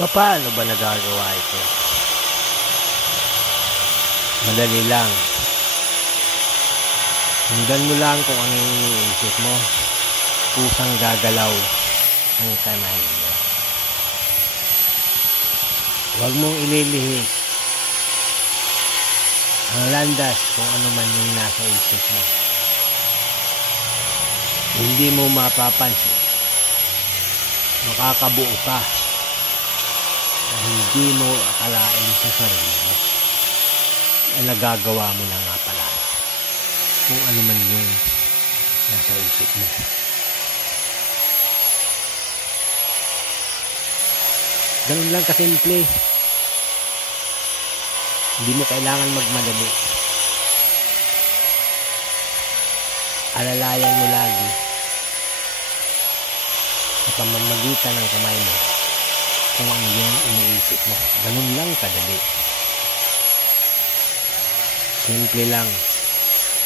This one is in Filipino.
Paano ba nagagawa ito? Madali lang. Sundan mo lang kung ano yung iniisip mo. Kusang gagalaw ang kamay mo. Huwag mong ililihis ang landas kung ano man yung nasa isip mo. Hindi mo mapapansin. Makakabuo ka na hindi mo akalain sa sarili mo. Ang nagagawa mo na nga pala kung ano man yung nasa isip mo. Ganun lang kasimple. Hindi mo kailangan magmadali. Alalayan mo lagi sa pamamagitan ng kamay mo kung ano yung iniisip mo. Ganun lang kadali. Simple lang.